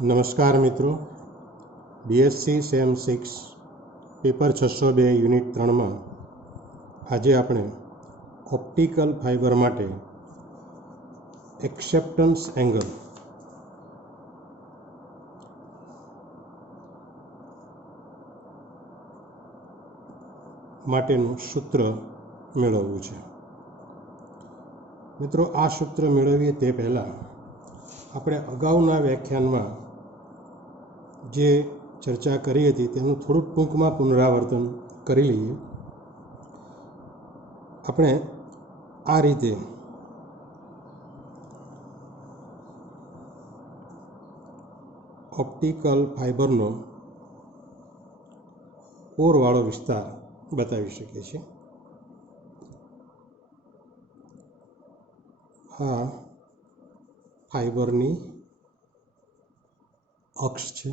નમસ્કાર મિત્રો, BSc same 6 paper 602 unit 3માં આજે આપણે ઓપ્ટિકલ ફાઇબર માટે એક્સેપ્ટન્સ એંગલ માટેનું સૂત્ર મેળવવું છે. મિત્રો, આ સૂત્ર મેળવીએ તે પહેલાં આપણે અગાઉના વ્યાખ્યાનમાં જે ચર્ચા કરી હતી તેનું થોડું ટૂંકમાં પુનરાવર્તન કરી લઈએ. આપણે આ રીતે ઓપ્ટિકલ ફાઇબરનો કોરવાળો વિસ્તાર બતાવી શકીએ છીએ. આ ફાઇબરની અક્ષ છે.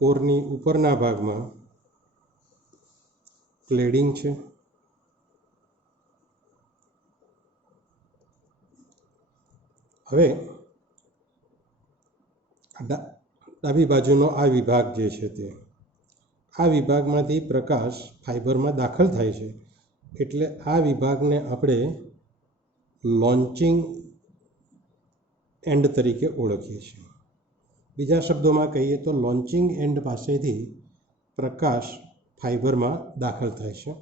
કોરની ઉપરના ભાગમાં ક્લેડિંગ છે. હવે ડાબી બાજુનો આ વિભાગ જે છે તે આ વિભાગમાંથી પ્રકાશ ફાઇબરમાં દાખલ થાય છે, એટલે આ વિભાગને આપણે લોન્ચિંગ એન્ડ તરીકે ઓળખીએ છીએ. બીજા શબ્દોમાં કહીએ તો લોન્ચિંગ એન્ડ પાસેથી પ્રકાશ ફાઇબરમાં દાખલ થાય છે.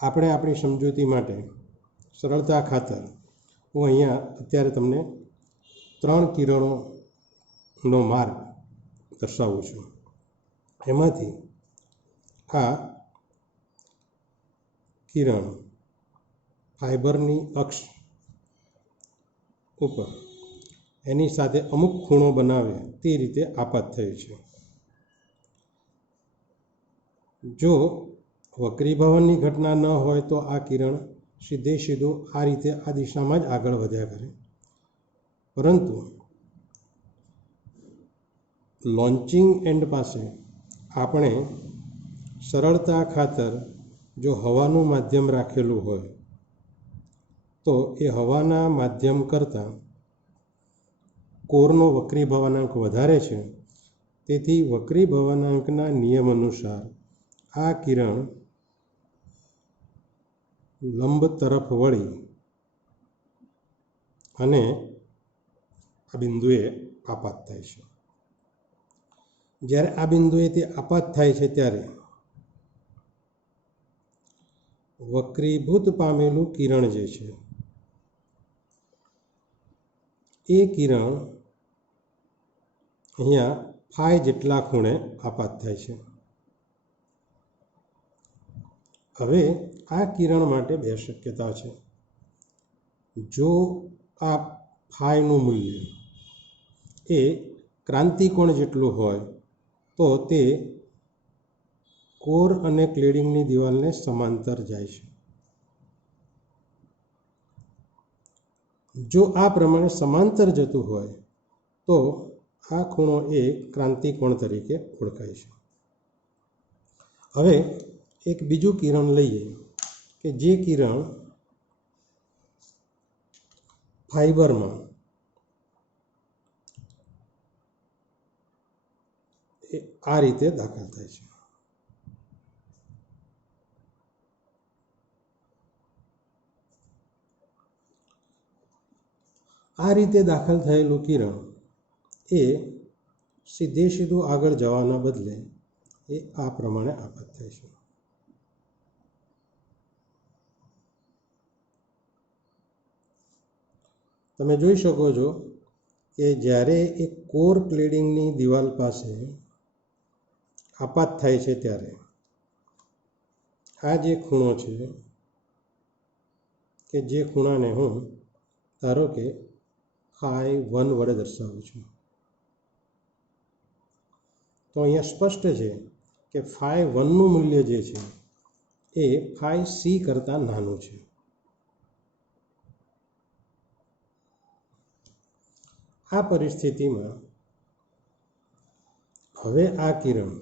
આપણે આપણી સમજૂતી માટે સરળતા ખાતર હું અહીંયા અત્યારે તમને 3 કિરણોનો માર્ગ દર્શાવું છું. એમાંથી આ કિરણ ફાઇબરની અક્ષ ઉપર એની સાથે અમુક ખૂણો બનાવે તે રીતે આપાત થઈ છે. જો વક્રીભવનની ઘટના ન હોય તો આ કિરણ સીધું આ રીતે આ દિશામાં જ આગળ વધ્યા કરે. પરંતુ લોન્ચિંગ એન્ડ પાસે આપણે સરળતા ખાતર જો હવાનું માધ્યમ રાખેલું હોય તો એ હવાના માધ્યમ કરતાં કોરનો વક્રીભવનાંક વધારે છે. તેથી વક્રીભવનાંકના નિયમ અનુસાર આ કિરણ લંબ તરફ વળી અને આ બિંદુએ આપાત થાય છે. જ્યારે આ બિંદુએ તે આપાત થાય છે ત્યારે વક્રીભૂત પામેલું કિરણ જે છે એ કિરણ અહીંયા ફાઈ જેટલા ખૂણે આપાત થાય છે. હવે આ કિરણ માટે બે શક્યતા છે. જો આ ફાઈનું મૂલ્ય એ ક્રાંતિકોણ જેટલું હોય તો તે કોર અને ક્લેડિંગની દિવાલને સમાંતર જાય છે. જો આ પ્રમાણે સમાંતર જતું હોય તો આ ખૂણો એ ક્રાંતિકોણ તરીકે ઓળખાય છે. હવે એક બીજું કિરણ લઈએ કે જે કિરણ ફાઇબરમાં આ રીતે દાખલ થાય છે. આ રીતે દાખલ થયેલું કિરણ એ સીધું આગળ જવાના બદલે એ આ પ્રમાણે આપાત થાય છે. તમે જોઈ શકો છો કે જ્યારે એક કોર ક્લેડિંગની દિવાલ પાસે આપાત થાય છે ત્યારે આ જે ખૂણો છે કે જે ખૂણાને હું ધારો કે ફાઈ 1 વડે દર્શાવું છું, તો અહીંયા સ્પષ્ટ છે કે ફાઈ 1નું મૂલ્ય જે છે એ ફાઈ સી કરતાં નાનું છે. આ પરિસ્થિતિમાં હવે આ કિરણ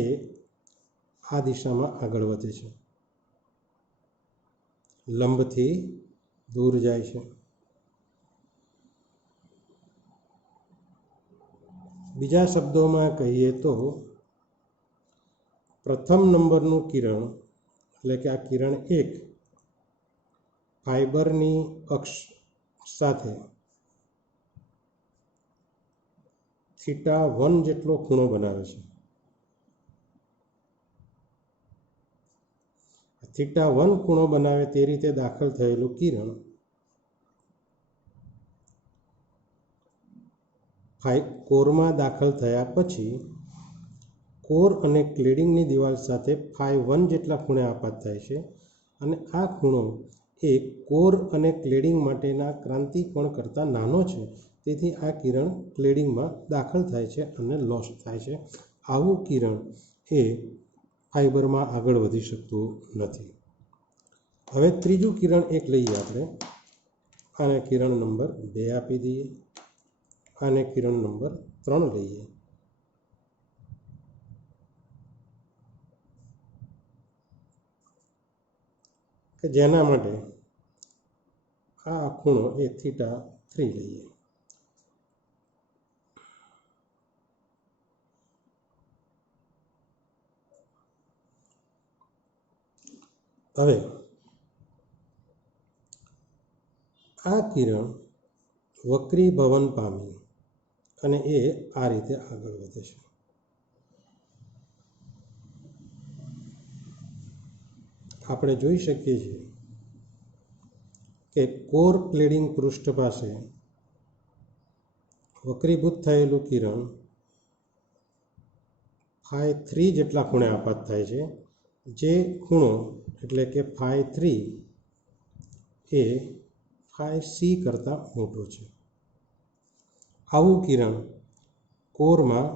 એ આ દિશામાં આગળ વધે છે. લંબથી દૂર જાય છે. બીજા શબ્દોમાં કહીએ તો પ્રથમ નંબરનું કિરણ એટલે કે આ કિરણ 1 ફાઇબરની અક્ષ સાથે θ1 જેટલો ખૂણો બનાવે છે. θ1 ખૂણો બનાવે તે રીતે દાખલ થયેલું કિરણ કોરમાં દાખલ થયા પછી કોર અને ક્લેડિંગની દિવાલ સાથે φ1 જેટલા ખૂણે આપાત થાય છે અને આ ખૂણો એ કોર અને ક્લેડિંગ માટેના ક્રાંતિકોણ કરતાં નાનો છે. તેથી આ કિરણ ક્લેડિંગમાં દાખલ થાય છે અને લોસ થાય છે. આવું કિરણ એ ફાઇબરમાં આગળ વધી શકતું નથી. હવે ત્રીજું કિરણ 1 લઈએ આપણે. આને કિરણ નંબર 2 આપી દઈએ. આને કિરણ નંબર 3 લઈએ. કે જેના માટે આ ખૂણો એ θ3 લઈએ. હવે આ કિરણ વક્રીભવન પામી અને એ આ રીતે આગળ વધે છે. આપણે જોઈ શકીએ છીએ કે કોર ક્લેડિંગ પૃષ્ઠ પાસે વક્રીભૂત થયેલું કિરણ φ3 જેટલા ખૂણે આપાત થાય છે. જે ખૂણો એટલે કે φ3 એ φc કરતાં મોટો છે. આવું કિરણ કોરમાં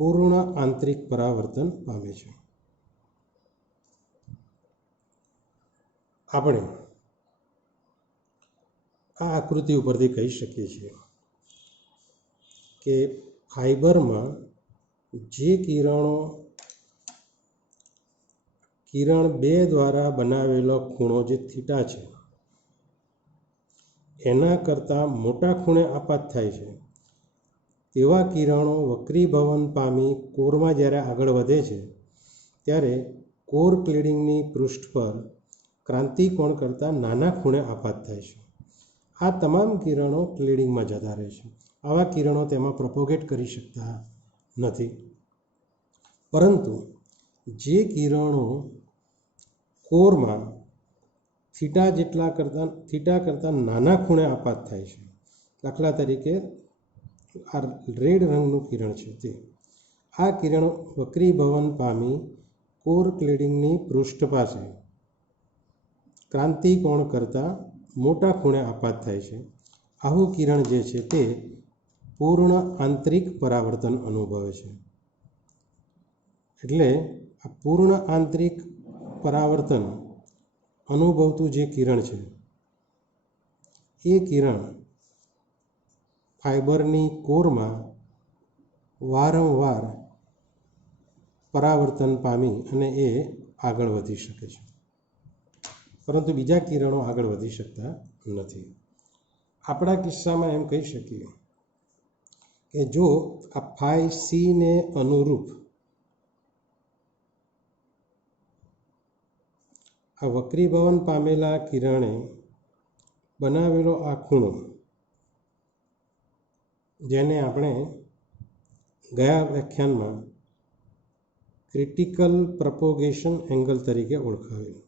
પૂર્ણ આંતરિક પરાવર્તન પામે છે. આપણે આ આકૃતિ ઉપરથી કહી શકીએ છીએ કે ફાઇબરમાં જે કિરણ 2 દ્વારા બનાવેલો ખૂણો જે થીટા છે એના કરતાં મોટા ખૂણે આપાત થાય છે તેવા કિરણો વક્રીભવન પામી કોરમાં જ્યારે આગળ વધે છે ત્યારે કોર ક્લેડિંગની પૃષ્ઠ પર ક્રાંતિકોણ કરતાં નાના ખૂણે આપાત થાય છે. આ તમામ કિરણો ક્લેડિંગમાં જતા રહે છે. આવા કિરણો તેમાં પ્રોપોગેટ કરી શકતા નથી. પરંતુ જે કિરણો કોરમાં થીટા કરતાં નાના ખૂણે આપાત થાય છે, દાખલા તરીકે આ રેડ રંગનું કિરણ છે તે, આ કિરણ વક્રીભવન પામી કોર ક્લેડિંગની પૃષ્ઠ પાસે ક્રાંતિકોણ કરતાં મોટા ખૂણે આપાત થાય છે. આવું કિરણ જે છે તે પૂર્ણ આંતરિક પરાવર્તન અનુભવે છે. એટલે આ પૂર્ણ આંતરિક પરાવર્તન અનુભવતું જે કિરણ છે એ કિરણ ફાઇબરની કોરમાં વારંવાર પરાવર્તન પામી અને એ આગળ વધી શકે છે. પરંતુ બીજા કિરણો આગળ વધી શકતા નથી. આપણા કિસ્સામાં એમ કહી શકીએ કે જો આ φc ને અનુરૂપ આ વક્રીભવન પામેલા કિરણે બનાવેલો આ ખૂણો, જેને આપણે ગયા વ્યાખ્યાનમાં ક્રિટિકલ પ્રોપોગેશન એંગલ તરીકે ઓળખાવ્યું,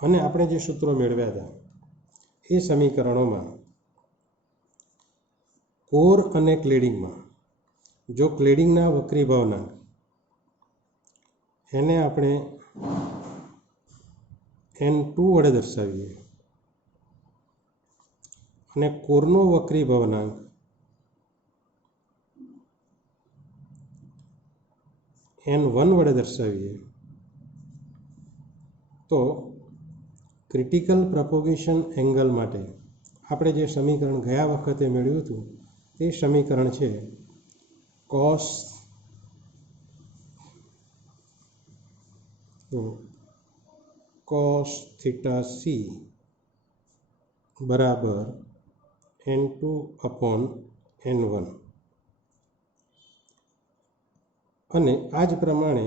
અને આપણે જે સૂત્રો મેળવ્યા હતા એ સમીકરણોમાં કોર અને ક્લેડિંગમાં જો ક્લેડિંગના વક્રીભવનાંક એને આપણે N2 વડે દર્શાવીએ અને કોરનો વક્રીભવનાંક N1 વડે દર્શાવીએ તો ક્રિટિકલ પ્રોપોગેશન એંગલ માટે આપણે જે સમીકરણ ગયા વખતે મેળવ્યું હતું તે સમીકરણ છે cos થીટા સી બરાબર n2 અપોન n1, અને આ જ પ્રમાણે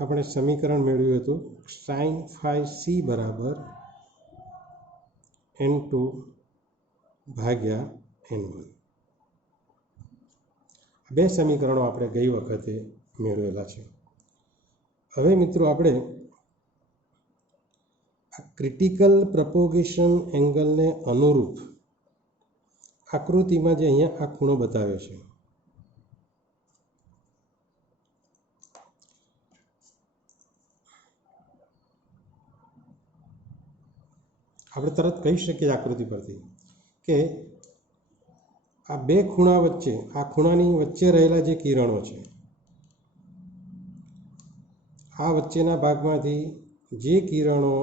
આપણે સમીકરણ મેળવ્યું હતું sin phi c બરાબર n2 ભાગ્યા n1. બે સમીકરણો આપણે ગઈ વખતે મેળવેલા છે. હવે મિત્રો આપણે આ ક્રિટિકલ પ્રપોગેશન એંગલને અનુરૂપ આકૃતિમાં જે અહીંયા આ ખૂણો બતાવ્યો છે, આપણે તરત કહી શકીએ આકૃતિ પરથી કે આ બે ખૂણા વચ્ચે, આ ખૂણાની વચ્ચે રહેલા જે કિરણો છે, આ વચ્ચેના ભાગમાંથી જે કિરણો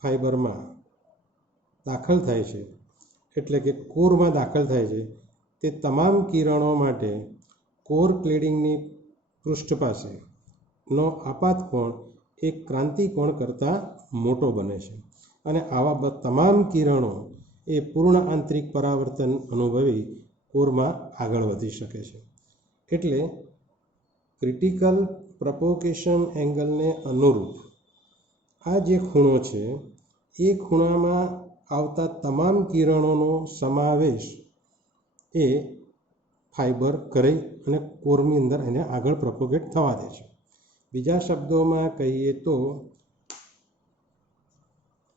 ફાઈબરમાં દાખલ થાય છે, એટલે કે કોરમાં દાખલ થાય છે, તે તમામ કિરણો માટે કોર ક્લેડિંગની પૃષ્ઠ પાસેનો આપાત કોણ એક ક્રાંતિ કોણ કરતાં મોટો બને છે, અને આવા તમામ કિરણો એ પૂર્ણ આંતરિક પરાવર્તન અનુભવી કોરમાં આગળ વધી શકે છે. એટલે ક્રિટિકલ પ્રપોગેશન એંગલને અનુરૂપ આ જે ખૂણો છે, એ ખૂણામાં આવતા તમામ કિરણોનો સમાવેશ એ ફાઈબર કરી અને કોરની અંદર એને આગળ પ્રપોગેટ થવા દે છે. બીજા શબ્દોમાં કહીએ તો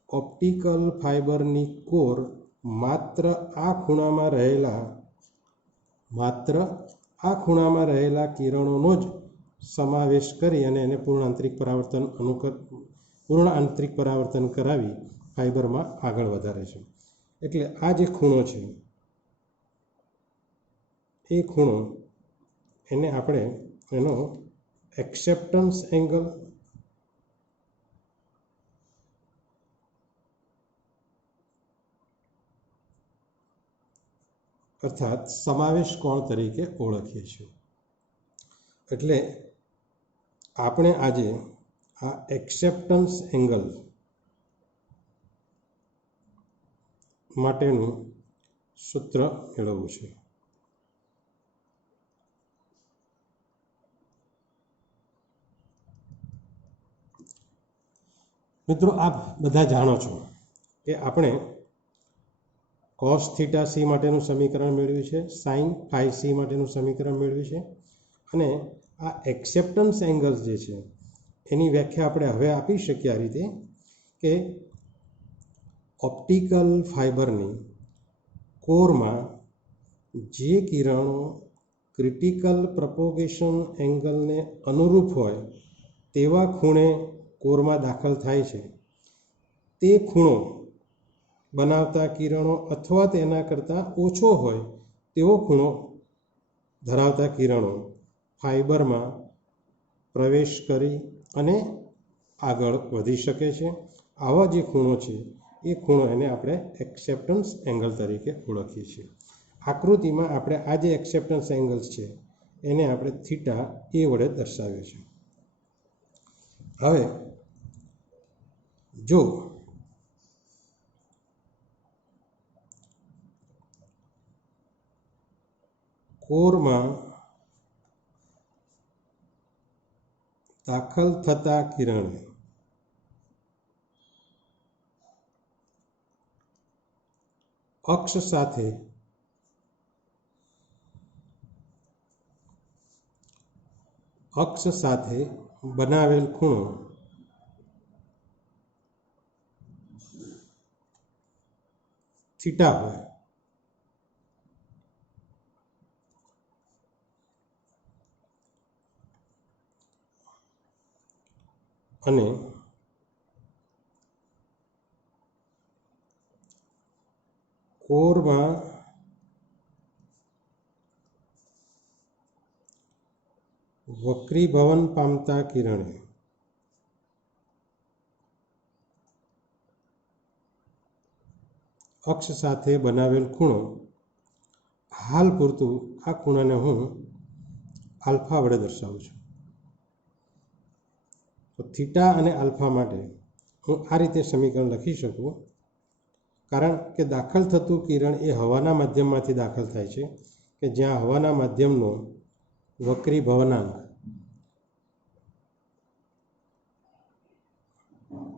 ઓપ્ટિકલ ફાઈબરની કોર માત્ર આ ખૂણામાં રહેલા કિરણોનો જ સમાવેશ કરી અને એને પૂર્ણ આંતરિક પરાવર્તન કરાવી ફાઈબરમાં આગળ વધારે છે. એટલે આ જે ખૂણો છે, એ ખૂણો એને આપણે એનો એક્સેપ્ટન્સ એંગલ અર્થાત સમાવેશ કોણ તરીકે ઓળખીએ છીએ. એટલે આપણે આજે આ એક્સેપ્ટન્સ એંગલ માટેનું સૂત્ર મેળવવું છે. મિત્રો, આપ બધા જાણો છો કે આપણે cos થીટા સી માટેનું સમીકરણ મેળવ્યું છે, sin phi c માટેનું સમીકરણ મેળવ્યું છે, અને આ એક્સેપ્ટન્સ એંગલ્સ જે છે એની વ્યાખ્યા આપણે હવે આપી શકીએ આ રીતે કે ઓપ્ટિકલ ફાઈબરની કોરમાં જે કિરણો ક્રિટિકલ પ્રપોગેશન એંગલને અનુરૂપ હોય તેવા ખૂણે કોરમાં દાખલ થાય છે, તે ખૂણો બનાવતા કિરણો અથવા તેના કરતાં ઓછો હોય તેવો ખૂણો ધરાવતા કિરણો ફાઈબરમાં પ્રવેશ કરી અને આગળ વધી શકે છે. આવા જે ખૂણો છે, એ ખૂણો એને આપણે એક્સેપ્ટન્સ એંગલ તરીકે ઓળખીએ છીએ. આકૃતિમાં આપણે આ જે એક્સેપ્ટન્સ એંગલ્સ છે એને આપણે થીટા એ વડે દર્શાવ્યો છે. હવે જો કોરમાં દાખલ થતા કિરણે અક્ષ સાથે બનાવેલ ખૂણો થીટા હોય અને કોરમાં વક્રીભવન પામતા કિરણે અક્ષ સાથે બનાવેલ ખૂણો હાલ પૂરતું આ ખૂણાને હું આલ્ફા વડે દર્શાવું છું. તો થીટા અને આલ્ફા માટે હું આ રીતે સમીકરણ લખી શકું, કારણ કે દાખલ થતું કિરણ એ હવાના માધ્યમમાંથી દાખલ થાય છે, કે જ્યાં હવાના માધ્યમનો વક્રીભવનાંક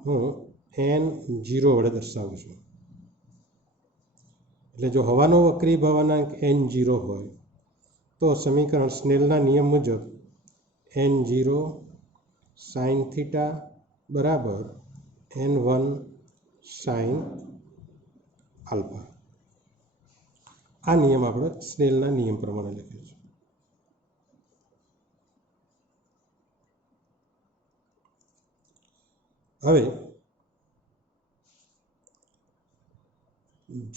હું n0 વડે દર્શાવું છું. એટલે જો હવાનો વક્રીભવનાંક n0 હોય તો સમીકરણ સ્નેલના નિયમ મુજબ n0 sin થીટા બરાબર n1 sin આલ્ફા. આ નિયમ આપણે સ્નેલના નિયમ પ્રમાણે લખ્યો છે. હવે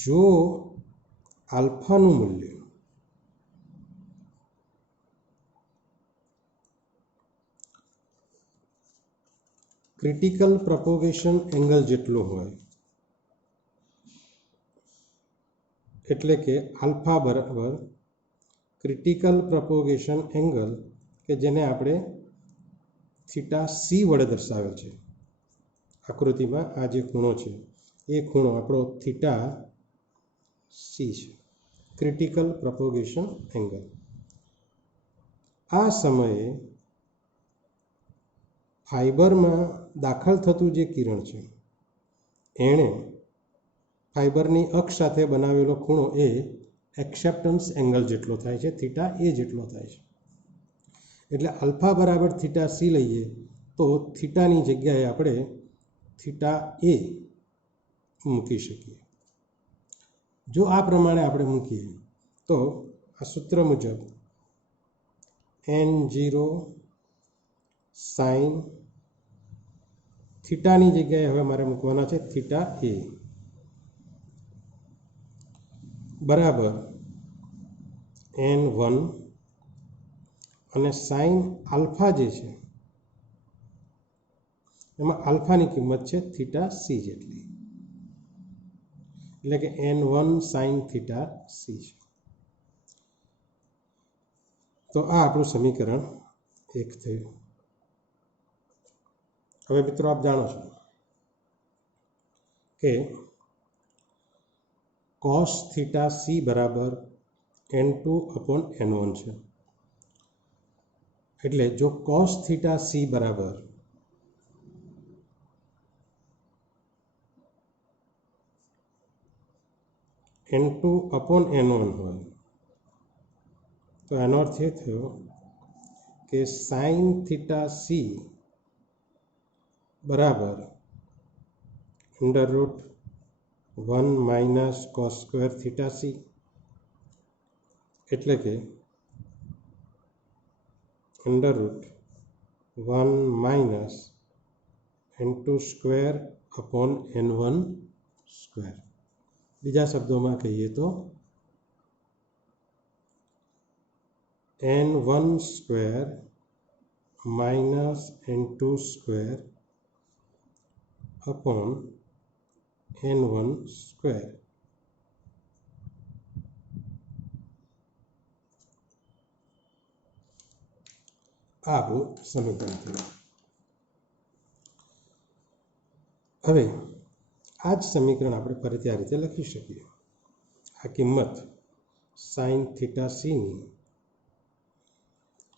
જો આલ્ફાનું મૂલ્ય ક્રિટિકલ પ્રોપોગેશન એંગલ જેટલું હોય, એટલે કે આલ્ફા બરાબર ક્રિટિકલ પ્રોપોગેશન એંગલ, કે જેને આપણે થીટા સી વડે દર્શાવેલ છે. આકૃતિમાં આ જે ખૂણો છે એ ખૂણો આપણો થીટા સી છે, ક્રિટિકલ પ્રોપોગેશન એંગલ. આ સમયે ફાઇબરમાં દાખલ થતું જે કિરણ છે એણે ફાઇબરની અક્ષ સાથે બનાવેલો ખૂણો એ એક્સેપ્ટન્સ એંગલ જેટલો થાય છે, થીટા એ જેટલો થાય છે. એટલે આલ્ફા બરાબર થીટા સી લઈએ તો થીટાની જગ્યાએ આપણે થીટા એ મૂકી શકીએ. જો આ પ્રમાણે આપણે મૂકીએ તો આ સૂત્ર મુજબ n0 sin થીટાની જગ્યાએ હવે મારે મૂકવાના છે થીટા એ બરાબર n1, અને સાઇન આલ્ફા જે છે એમાં આલ્ફાની કિંમત છે થીટા સી જેટલી, એટલે કે n1 sin થીટા સી છે. તો આ આપણું સમીકરણ 1 થયું. હવે મિત્રો આપ જાણો છો કે cos થીટા સી બરાબર n2/n1 છે. એટલે જો cos થીટા સી બરાબર n2/n1 હોય તો એનો અર્થ એ થયો કે sin થીટા સી બરાબર √1 - cos સ્ક્વેર થીટા સી, એટલે કે √1 - n2/n1². બીજા શબ્દોમાં કહીએ તો n1² - n2/n1². આ આપણું સમીકરણ થયું. હવે આ જ સમીકરણ આપણે ફરીથી આ રીતે લખી શકીએ. આ કિંમત સાઇન થીટા સીની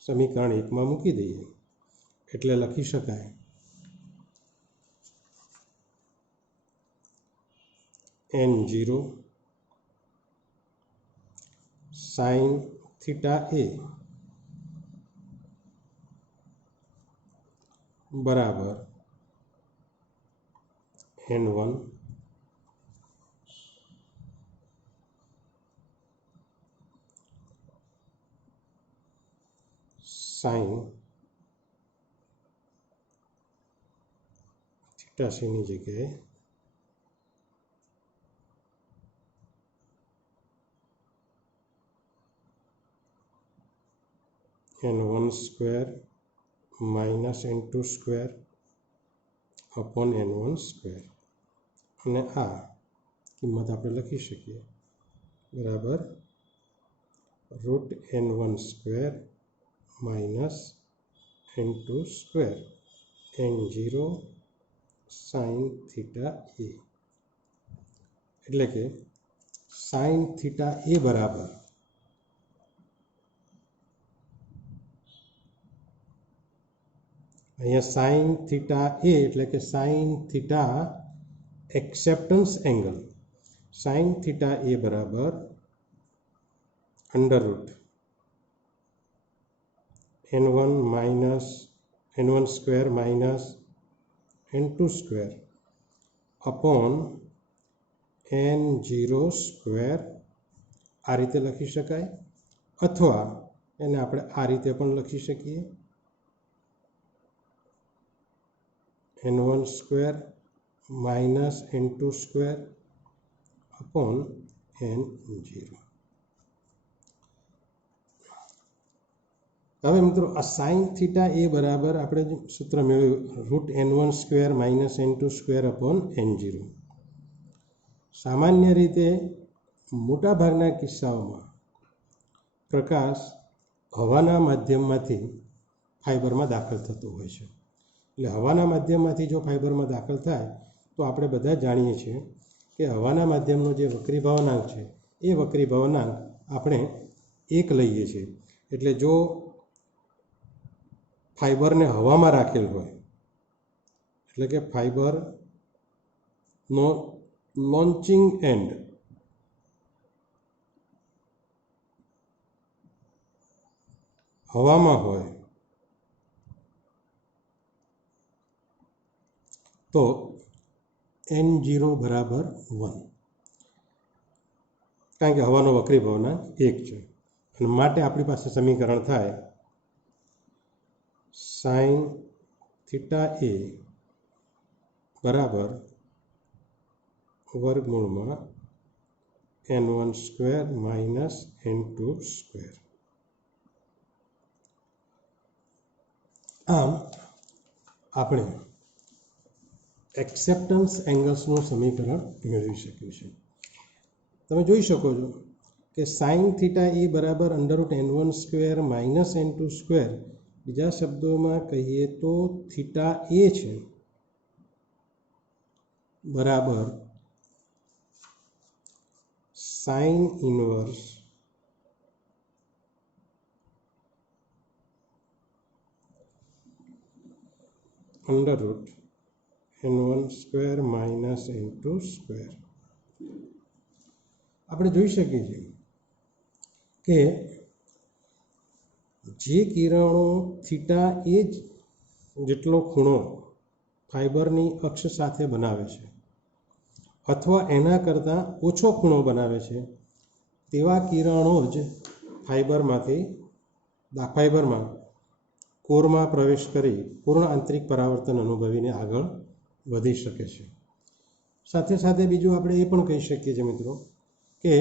સમીકરણ 1માં મૂકી દઈએ એટલે લખી શકાય n0 sin થીટા એ બરાબર n1 sin થીટા સીની જગ્યાએ n1² - n2/n1². અને આ કિંમત આપણે લખી શકીએ બરાબર root n1 square minus n2 square n0 sine theta એ, એટલે કે સાઇન થીટા એ બરાબર અહીંયા સાઇન થીટા એ એટલે કે sine theta acceptance angle, sine theta એ બરાબર under root n1 square minus n2 square upon n0 square આ રીતે લખી શકાય, અથવા એને આપણે આ રીતે પણ લખી શકીએ, n1 square minus n2 square upon n0. હવે મિત્રો આ સાઇન થીટા એ બરાબર આપણે સૂત્ર મેળવ્યું root n1 square minus n2 square upon n0. સામાન્ય રીતે મોટાભાગના કિસ્સાઓમાં પ્રકાશ હવાના માધ્યમમાંથી ફાઇબરમાં દાખલ થતો હોય છે. એટલે હવાના માધ્યમમાંથી જો ફાઇબરમાં દાખલ થાય તો આપણે બધા જાણીએ છીએ કે હવાના માધ્યમનો જે વક્રી ભવનાંક છે એ વક્રી ભવનાંક આપણે 1 લઈએ છીએ. એટલે જો ફાઇબરને હવામાં રાખેલ હોય, એટલે કે ફાઇબરનો લોન્ચિંગ એન્ડ હવામાં હોય તો n0 બરાબર 1, કારણ કે હવાનો વક્રી ભવનાંક 1 છે. અને માટે આપણી પાસે સમીકરણ થાય સાઇન થીટા એ બરાબર વર્ગમૂળમાં n1 square minus n2 square. આમ આપણે એક્સેપ્ટન્સ એંગલ્સનું સમીકરણ મેળવી શક્યું છે. તમે જોઈ શકો છો કે સાઇન થીટા એ બરાબર under root n1 square minus n2 square, બીજા શબ્દોમાં કહીએ તો થીટા એ છે બરાબર sine inverse under root n1 square minus n2 square. આપણે જોઈ શકીએ છીએ કે જે કિરણો થીટા એ જેટલો ખૂણો ફાઇબરની અક્ષ સાથે બનાવે છે અથવા એના કરતાં ઓછો ખૂણો બનાવે છે તેવા કિરણો જ ફાઇબરમાં કોરમાં પ્રવેશ કરી પૂર્ણ આંતરિક પરાવર્તન અનુભવીને આગળ વધી શકે છે. સાથે સાથે બીજું આપણે એ પણ કહી શકીએ છીએ મિત્રો કે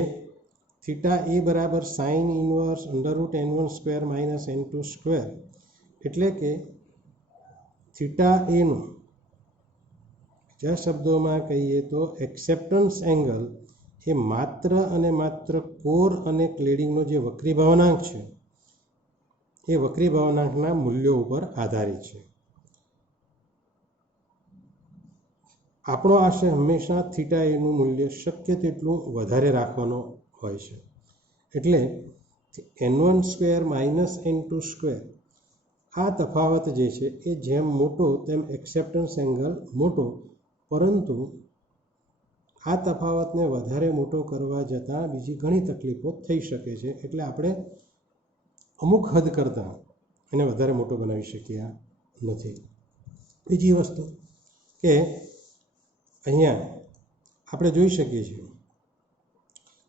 થીટા એ બરાબર sine inverse under root n1 square minus n2 square, એટલે કે થીટા એનું બીજા શબ્દોમાં કહીએ તો એક્સેપ્ટન્સ એંગલ એ માત્ર અને માત્ર કોર અને ક્લેડિંગનો જે વક્રી ભવનાંક છે એ વક્રી ભવનાંકના મૂલ્યો ઉપર આધારિત છે. આપણો આશય હંમેશા થીટા એનું મૂલ્ય શક્ય તેટલું વધારે રાખવાનો હોય છે. એટલે n1 square minus n2 square આ તફાવત જે છે એ જેમ મોટો તેમ એક્સેપ્ટન્સ એંગલ મોટો, પરંતુ આ તફાવતને વધારે મોટો કરવા જતાં બીજી ઘણી તકલીફો થઈ શકે છે. એટલે આપણે અમુક હદ કરતાં એને વધારે મોટો બનાવી શક્યા નથી. બીજી વસ્તુ કે અહીંયા આપણે જોઈ શકીએ છીએ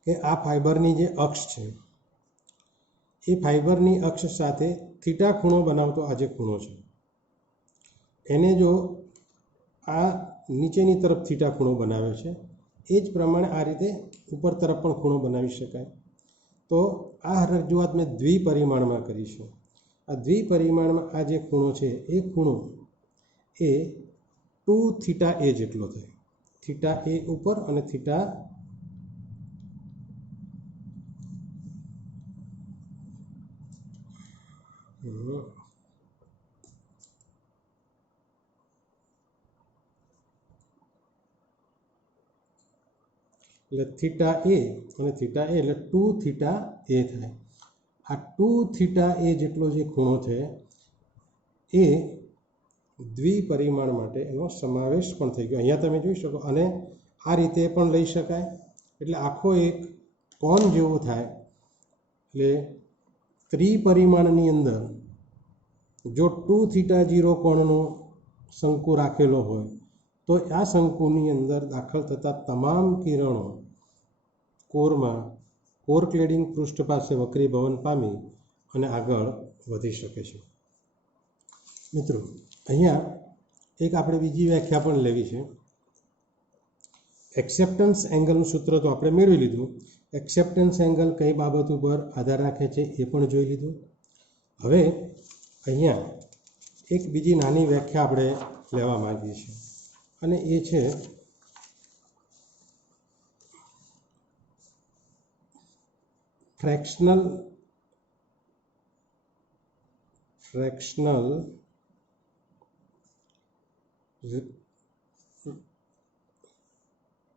કે આ ફાઇબરની જે અક્ષ છે એ ફાઇબરની અક્ષ સાથે થીટા ખૂણો બનાવતો આ જે ખૂણો છે એને જો આ નીચેની તરફ થીટા ખૂણો બનાવે છે એ જ પ્રમાણે આ રીતે ઉપર તરફ પણ ખૂણો બનાવી શકાય. તો આ રજૂઆત મેં દ્વિપરિમાણમાં કરી છે. આ દ્વિપરિમાણમાં આ જે ખૂણો છે એ ખૂણો એ 2 થીટા એ જેટલો થાય. થીટા એ ઉપર અને થીટા એટલે થીટા એ અને થીટા એ એટલે 2 થીટા એ થાય. આ 2 થીટા એ જેટલો જે ખૂણો છે એ દ્વિપરિમાણ માટે એનો સમાવેશ પણ થઈ ગયો. અહીંયા તમે જોઈ શકો, અને આ રીતે પણ લઈ શકાય. એટલે આખો એક કોણ જેવો થાય. એટલે ત્રિપરિમાણની અંદર જો 2 થીટા 0 કોણનો શંકુ રાખેલો હોય તો આ શંકુની અંદર દાખલ થતા તમામ કિરણો કોર ક્લેડિંગ પૃષ્ઠ પાસે વક્રીભવન પામી અને આગળ વધી શકે છે. મિત્રો, અહીંયા એક આપણે બીજી વ્યાખ્યા પણ લેવી છે. એક્સેપ્ટન્સ એંગલનું સૂત્ર તો આપણે મેળવી લીધું. એક્સેપ્ટન્સ એંગલ કઈ બાબત ઉપર આધાર રાખે છે એ પણ જોઈ લીધું. હવે અહીંયા એક બીજી નાની વ્યાખ્યા આપણે લેવા માંગીએ છીએ, અને એ છે ફ્રેક્શનલ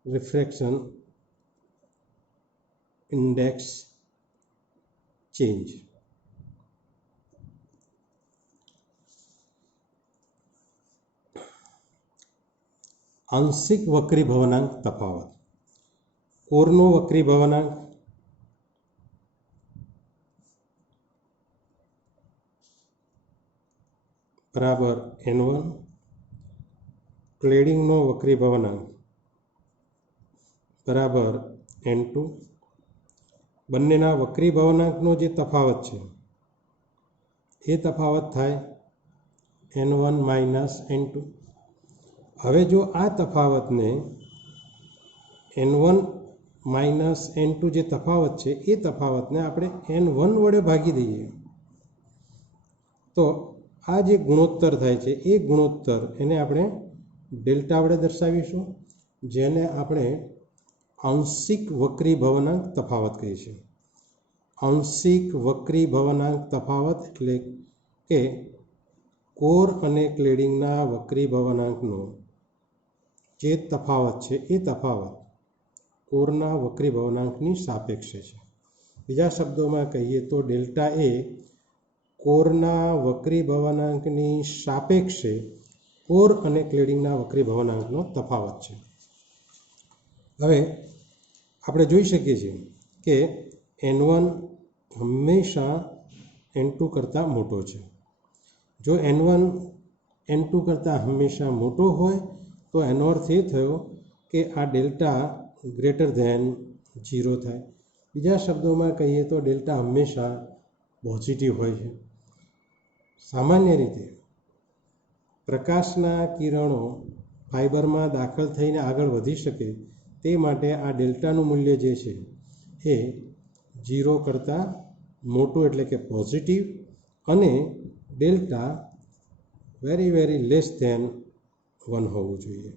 રિફ્રેક્શન ઇન્ડેક્સ ચેન્જ. આંશિક વક્રીભવનાંક તફાવત. કોરનો વક્રીભવનાંક બરાબર n1, ક્લેડિંગનો વક્રીભવનાંક બરાબર n2. બંનેના વક્રીભવનાંકનો જે તફાવત છે એ તફાવત થાય n1 - n2. હવે જો આ તફાવતને n1 - n2 જે તફાવત છે એ તફાવતને આપણે n1 વડે ભાગી દઈએ તો આ જે ગુણોત્તર થાય છે એ ગુણોત્તર એને આપણે ડેલ્ટા વડે દર્શાવીશું, જેને આપણે આંશિક વક્રીભવનાંક તફાવત કહીએ છીએ. આંશિક વક્રીભવનાંક તફાવત એટલે કે કોર અને ક્લેડિંગના વક્રીભવનાંકનો જે તફાવત છે એ તફાવત કોરના વક્રીભવનાંકની સાપેક્ષે છે. બીજા શબ્દોમાં કહીએ તો ડેલ્ટા એ કોરના વક્રીભવનાંકની સાપેક્ષે કોર અને ક્લેડિંગના વક્રીભવનાંકનો તફાવત છે. હવે આપણે જોઈ શકીએ છીએ કે n1 હંમેશા n2 કરતાં મોટો છે. જો n1 n2 કરતાં હંમેશા મોટો હોય તો એનો અર્થ એ થયો કે આ ડેલ્ટા ગ્રેટર ધેન 0 થાય. બીજા શબ્દોમાં કહીએ તો ડેલ્ટા હંમેશા પોઝિટિવ હોય છે. સામાન્ય રીતે પ્રકાશના કિરણો ફાઇબરમાં દાખલ થઈને આગળ વધી શકે તે માટે આ ડેલ્ટાનું મૂલ્ય જે છે એ 0 કરતાં મોટું એટલે કે પોઝિટિવ, અને ડેલ્ટા વેરી લેસ ધેન 1 હોવું જોઈએ.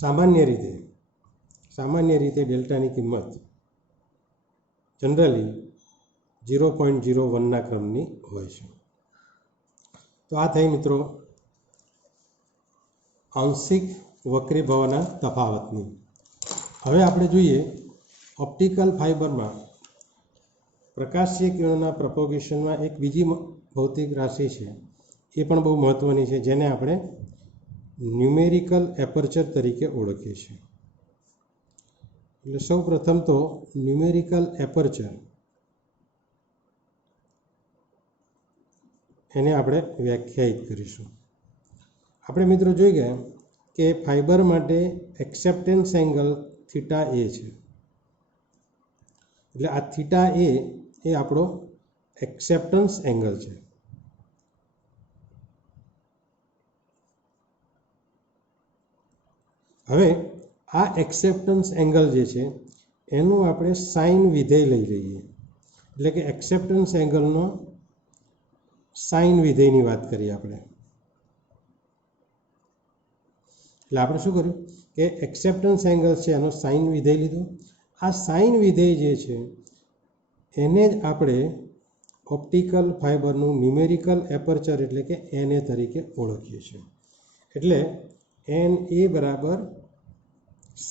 સામાન્ય રીતે ડેલ્ટાની કિંમત જનરલી 0.01ના ક્રમની હોય છે. તો આ થઈ મિત્રો આંશિક વક્રીભવનાંક તફાવતની. હવે આપણે જોઈએ ઓપ્ટિકલ ફાઇબરમાં પ્રકાશીય કિરણોના પ્રોપોગેશનમાં એક બીજી ભૌતિક રાશિ છે, એ પણ બહુ મહત્ત્વની છે, જેને આપણે ન્યુમેરિકલ એપર્ચર તરીકે ઓળખીએ છીએ. એટલે સૌ પ્રથમ તો ન્યુમેરિકલ એપર્ચર એને આપણે વ્યાખ્યાયિત કરીશું. આપણે મિત્રો જોઈ ગયા કે ફાઇબર માટે એક્સેપ્ટન્સ એંગલ થીટા એ છે. એટલે આ થીટા એ આપણો એક્સેપ્ટન્સ એંગલ છે. હવે આ એક્સેપ્ટન્સ એંગલ જે છે એનું આપણે સાઇન વિધેય લઈ લઈએ. એટલે કે એક્સેપ્ટન્સ એંગલનો સાઇન વિધેયની વાત કરીએ આપણે. એટલે આપણે શું કર્યું કે એક્સેપ્ટન્સ એંગલ છે એનો સાઇન વિધેય લીધો. આ સાઇન વિધેય જે છે એને જ આપણે ઓપ્ટિકલ ફાઇબરનું ન્યુમેરિકલ એપર્ચર એટલે કે NA તરીકે ઓળખીએ છીએ. એટલે NA બરાબર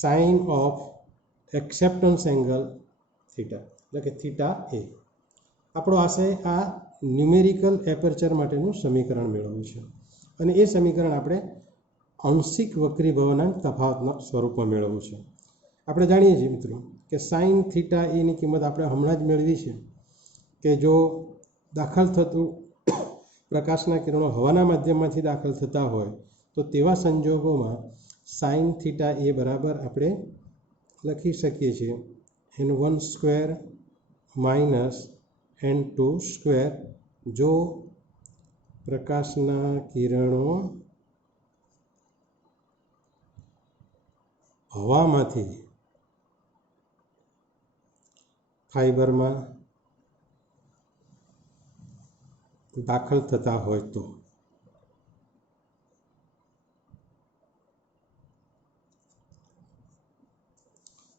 sine of acceptance angle theta એટલે કે થીટા A. આપણો આશય આ ન્યુમેરિકલ એપર્ચર માટેનું સમીકરણ મેળવવું છે અને એ સમીકરણ આપણે આંશિક વક્રીભવનાંક તફાવતના સ્વરૂપમાં મેળવવું છે. આપણે જાણીએ છીએ મિત્રો કે સાઇન થીટા એની કિંમત આપણે હમણાં જ મેળવી છે કે જો દાખલ થતું પ્રકાશના કિરણો હવાના માધ્યમમાંથી દાખલ થતા હોય તો તેવા સંજોગોમાં સાઇન થીટા એ બરાબર આપણે લખી શકીએ છીએ n1 square minus n2 square જો પ્રકાશના કિરણો હવામાંથી ફાઇબરમાં દાખલ થતા હોય તો.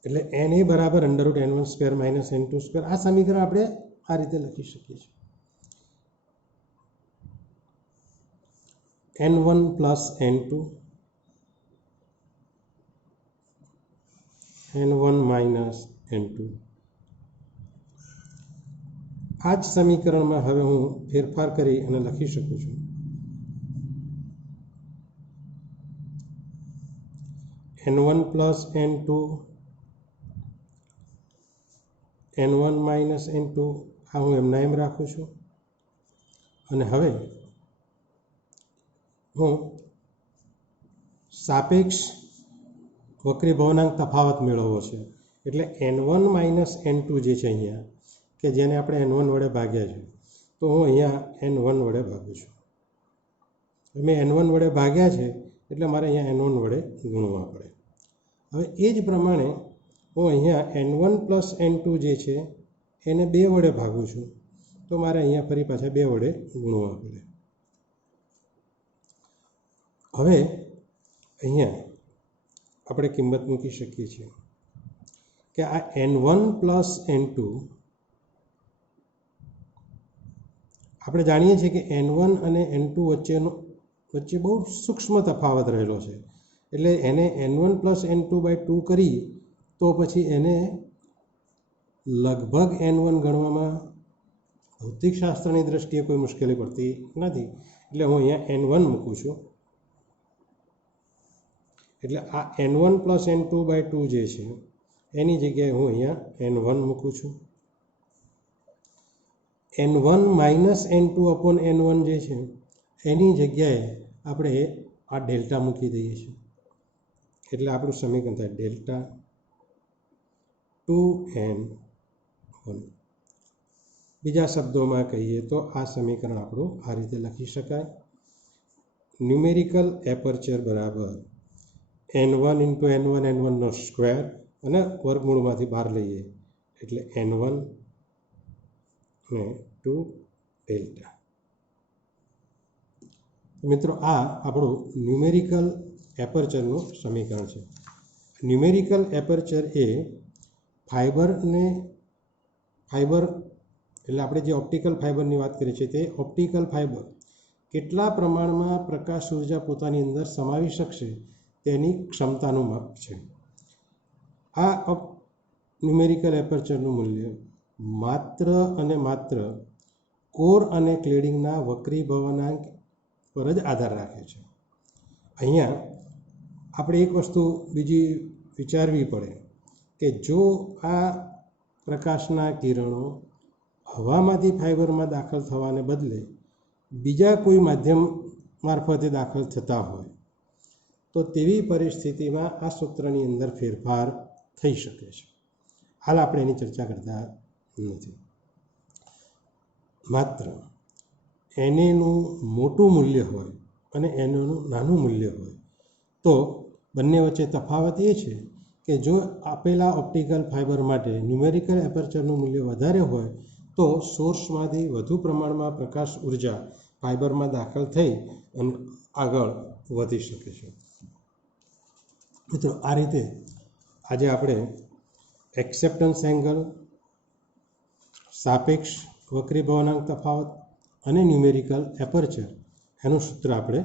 એટલે NA બરાબર √n1 square minus n2 square. આ સમીકરણ આપણે આ રીતે લખી શકીએ છીએ n1 plus n2 n1 minus n2. આ જ સમીકરણમાં હવે હું ફેરફાર કરી અને લખી શકું છું n1 plus n2 n1 minus n2. આ હું એમના એમ રાખું છું અને હવે હું સાપેક્ષ વક્રીભવનાંક તફાવત મેળવવો છે એટલે n1 માઇનસ n2 જે છે અહીંયા કે જેને આપણે n1 વડે ભાગ્યા છે તો હું અહીંયા n1 વડે ભાગું છું. મેં n1 વડે ભાગ્યા છે એટલે મારે અહીંયા n1 વડે ગુણવા પડે. હવે એ જ પ્રમાણે હું અહીંયા n1 પ્લસ n2 જે છે એને 2 વડે ભાગું છું તો મારે અહીંયા ફરી પાછા 2 વડે ગુણવા પડે. હવે અહીંયા આપણે કિંમત મૂકી શકીએ છીએ કે આ n1 પ્લસ n2 આપણે જાણીએ છીએ કે n1 અને n2 વચ્ચે બહુ સૂક્ષ્મ તફાવત રહેલો છે એટલે એને n1 પ્લસ n2/2 કરી તો પછી એને લગભગ n1 ગણવામાં ભૌતિકશાસ્ત્રની દ્રષ્ટિએ કોઈ મુશ્કેલી પડતી નથી. એટલે હું અહીંયા n1 મૂકું છું. એટલે આ n1 પ્લસ n2/2 જે છે એની જગ્યાએ હું અહીંયા n1 મૂકું છું. n1 minus n2 upon n1 જે છે એની જગ્યાએ આપણે આ ડેલ્ટા મૂકી દઈએ છીએ એટલે આપણું સમીકરણ થાય ડેલ્ટા 2n1. બીજા શબ્દોમાં કહીએ તો આ સમીકરણ આપણું આ રીતે લખી શકાય ન્યુમેરિકલ એપર્ચર બરાબર n1 ઇન્ટુ n1 n1નો સ્ક્વેર અને વર્ગમૂળમાંથી બહાર લઈએ એટલે n1 ને 2 ડેલ્ટા. મિત્રો આ આપણું ન્યુમેરિકલ એપર્ચરનું સમીકરણ છે. ન્યુમેરિકલ એપર્ચર એ ફાઇબર એટલે આપણે જે ઓપ્ટિકલ ફાઇબરની વાત કરીએ છીએ તે ઓપ્ટિકલ ફાઇબર કેટલા પ્રમાણમાં પ્રકાશ ઉર્જા પોતાની અંદર સમાવી શકશે તેની ક્ષમતાનું માપ છે. આ ન્યુમેરિકલ એપર્ચરનું મૂલ્ય માત્ર અને માત્ર કોર અને ક્લેડિંગના વક્રીભવનાંક પર જ આધાર રાખે છે. અહીંયા આપણે એક વસ્તુ બીજી વિચારવી પડે કે જો આ પ્રકાશના કિરણો હવામાંથી ફાઇબરમાં દાખલ થવાને બદલે બીજા કોઈ માધ્યમ મારફતે દાખલ થતા હોય તો તેવી પરિસ્થિતિમાં આ સૂત્રની અંદર ફેરફાર થઈ શકે છે. હાલ આપણે એની ચર્ચા કરતા નથી. માત્ર NAનું મોટું મૂલ્ય હોય અને NAનું નાનું મૂલ્ય હોય તો બંને વચ્ચે તફાવત એ છે કે જો આપેલા ઓપ્ટિકલ ફાઇબર માટે ન્યુમેરિકલ એપર્ચરનું મૂલ્ય વધારે હોય તો સોર્સમાંથી વધુ પ્રમાણમાં પ્રકાશ ઉર્જા ફાઇબરમાં દાખલ થઈ અને આગળ વધી શકે છે. મિત્રો આ રીતે આજે આપણે એક્સેપ્ટન્સ એંગલ, સાપેક્ષ વક્રી ભવનાંક તફાવત અને ન્યુમેરિકલ એપર્ચર એનું સૂત્ર આપણે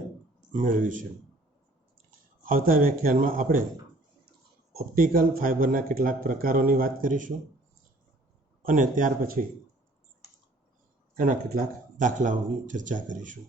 મેળવ્યું છે. આવતા વ્યાખ્યાનમાં આપણે ઓપ્ટિકલ ફાઇબરના કેટલાક પ્રકારોની વાત કરીશું અને ત્યાર પછી એના કેટલાક દાખલાઓની ચર્ચા કરીશું.